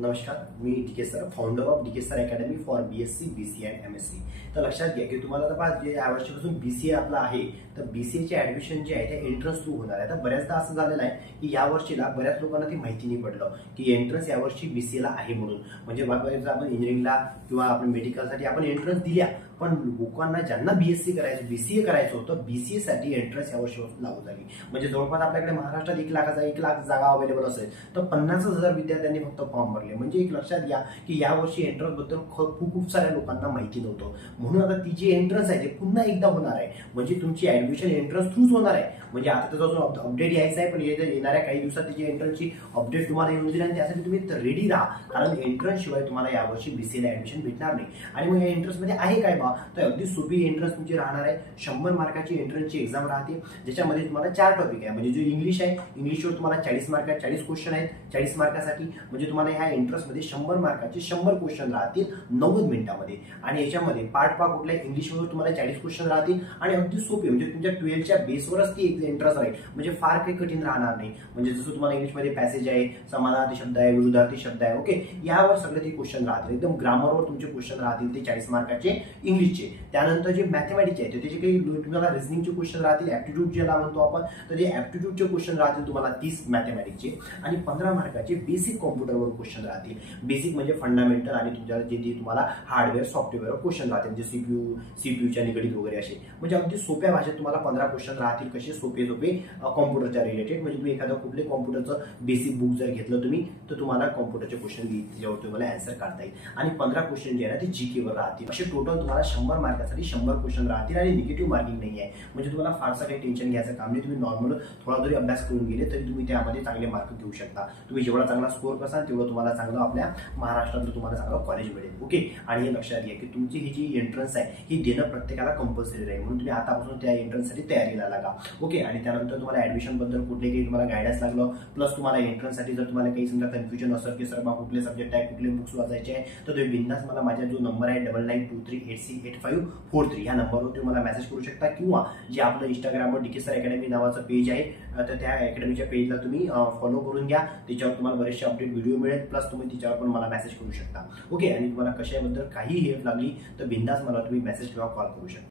नमस्कार, मी DK sir, founder of DK sir academy for BSc, BCA and MSc. तर लक्षात घ्या की तुम्हाला आता जे या वर्षापासून बीसीए आपला आहे, तर बीसीएचे ऍडमिशन जे आहे ते एंट्रन्स थ्रू होणार आहे। तर बऱ्याचदा असं झालेलं आहे की या वर्षीला बऱ्याच लोकांना ती माहिती नाही पडलं की एंट्रन्स यावर्षी बीसीएला आहे म्हणून। म्हणजे बघा आपण इंजिनिअरिंगला किंवा आपण मेडिकलसाठी आपण एंट्रन्स दिल्या, पण लोकांना ज्यांना बीएससी करायचं बीसीए करायचं होतं, बीसीए साठी एंट्रन्स यावर्षीपासून लागू झाली। म्हणजे जवळपास आपल्याकडे महाराष्ट्रात 1 लाख जागा अवेलेबल असेल, तर 50,000 विद्यार्थ्यांनी फक्त फॉर्म भरले। म्हणजे एक लक्षात घ्या की यावर्षी एंट्रन्स बद्दल खूप साऱ्या लोकांना माहिती नव्हतं, म्हणून आता ती जी एंट्रन्स आहे ते पुन्हा एकदा होणार आहे। म्हणजे तुमची ऍडमिशन एंट्रन्स थ्रूच होणार आहे। म्हणजे आता त्याचा जो अपडेट यायचा आहे, पण येणाऱ्या काही दिवसात त्याची एंट्रन्सची अपडेट तुम्हाला येऊन जाईल आणि त्यासाठी तुम्ही रेडी राहा, कारण एंट्रन्स शिवाय तुम्हाला यावर्षी बीसीएला ऍडमिशन भेटणार नाही। आणि मग या एंट्रन्स मध्ये आहे काय बा, तर अगदी सोपी एंट्रन्स तुमची राहणार आहे। 100 मार्काची एंट्रन्सची एक्झाम राहते, ज्याच्यामध्ये तुम्हाला 4 टॉपिक आहे। म्हणजे जो इंग्लिश आहे, इंग्लिशवर तुम्हाला 40 मार्क 40 क्वेश्चन आहेत 40 मार्कासाठी। म्हणजे तुम्हाला ह्या एंट्रन्स मध्ये 100 मार्काचे 100 क्वेश्चन राहतील 90 मिनिटांमध्ये। आणि याच्यामध्ये पार्ट कुठल्या इंग्लिशवर तुम्हाला 40 क्वेश्चन राहतील आणि अगदी सोपे, म्हणजे तुमच्या 12च्या बेसवरच ती एंट्रन्स राहील। म्हणजे फार काही कठीण राहणार नाही। म्हणजे जसं तुम्हाला इंग्लिशमध्ये पॅसेज आहे, समानार्थी शब्द आहे, विरुद्धार्थी शब्द आहे, ओके, यावर सगळे ते क्वेश्चन राहतील। एकदम ग्रामरवर तुमचे क्वेश्चन राहतील ते 40 मार्काचे इंग्लिशचे। त्यानंतर जे मॅथमॅटिक्स आहे त्याचे काही तुम्हाला रिझनिंगचे क्वेश्चन राहतील, ऍप्टिट्यूड ज्याला म्हणतो आपण, तर जे ऍप्टिट्यूडचे क्वेश्चन राहतील तुम्हाला 30 मॅथमॅटिक्सचे। आणि 15 मार्काचे बेसिक कॉम्प्युटरवर क्वेश्चन राहतील। बेसिक म्हणजे फंडामेंटल आणि तुमच्या जे तुम्हाला हार्डवेअर सॉफ्टवेअर क्वेश्चन राहतील, जे सीपीयूच्या निगडीत वगैरे असे। म्हणजे अगदी सोप्या भाषेत तुम्हाला 15 क्वेश्चन राहतील, कसे सोपे कॉम्प्युटरच्या रिलेटेड। म्हणजे तुम्ही एखादं कुठले कॉम्प्युटरचं बेसिक बुक जर घेतलं तुम्ही, तर तुम्हाला कॉम्प्युटरचे क्वेश्चन त्याच्यावर तुम्हाला आन्सर काढता येईल। आणि 15 क्वेश्चन जे आहे ते जीके वर राहतील। असे टोटल तुम्हाला 100 मार्कासाठी 100 क्वेश्चन राहतील आणि निगेटिव्ह मार्किंग नाही आहे। म्हणजे तुम्हाला फारसं काही टेन्शन घ्यायचं काम नाही। तुम्ही नॉर्मल थोडा जरी अभ्यास करून गेले तरी तुम्ही त्यामध्ये चांगले मार्क घेऊ शकता। तुम्ही जेवढा चांगला स्कोर करसाल तेवढं तुम्हाला चांगलं आपल्या महाराष्ट्रातलं तुम्हाला चांगलं कॉलेज मिळेल, ओके। आणि हे लक्षात घ्या की तुमची ही जी एंट्रन्स आहे ही देणं प्रत्येकाला कंपल्सरी आहे, म्हणून तुम्ही आतापासून त्या एंट्रन्ससाठी तयारीला लागा, ओके। आणि त्यानंतर तुम्हाला ऍडमिशन बद्दल कुठले काही तुम्हाला गायडन्स लागलं, प्लस तुम्हाला एंट्रन्ससाठी जर तुम्हाला काही समजा कन्फ्युजन असेल की सर कुठले सब्जेक्ट आहे, कुठले बुक्स वाचायचे आहे, तर तुम्ही बिंदास मला माझा जो नंबर आहे 9923868543 या नंबरवर तुम्ही मला मेसेज करू शकता, किंवा जे आपलं इंस्टाग्रामवर डीके सर अकॅडमी नावाचं पेज आहे, तर त्या अकॅडमीच्या पेजला तुम्ही फॉलो करून घ्या। त्याच्यावर तुम्हाला बरेचसे अपडेट व्हिडिओ मिळेल, प्लस तुम्ही त्याच्यावर पण मला मेसेज करू शकता, ओके। आणि तुम्हाला कशाबद्दल काही हेल्प लागली तर बिंदास मला तुम्ही मेसेज किंवा कॉल करू शकता।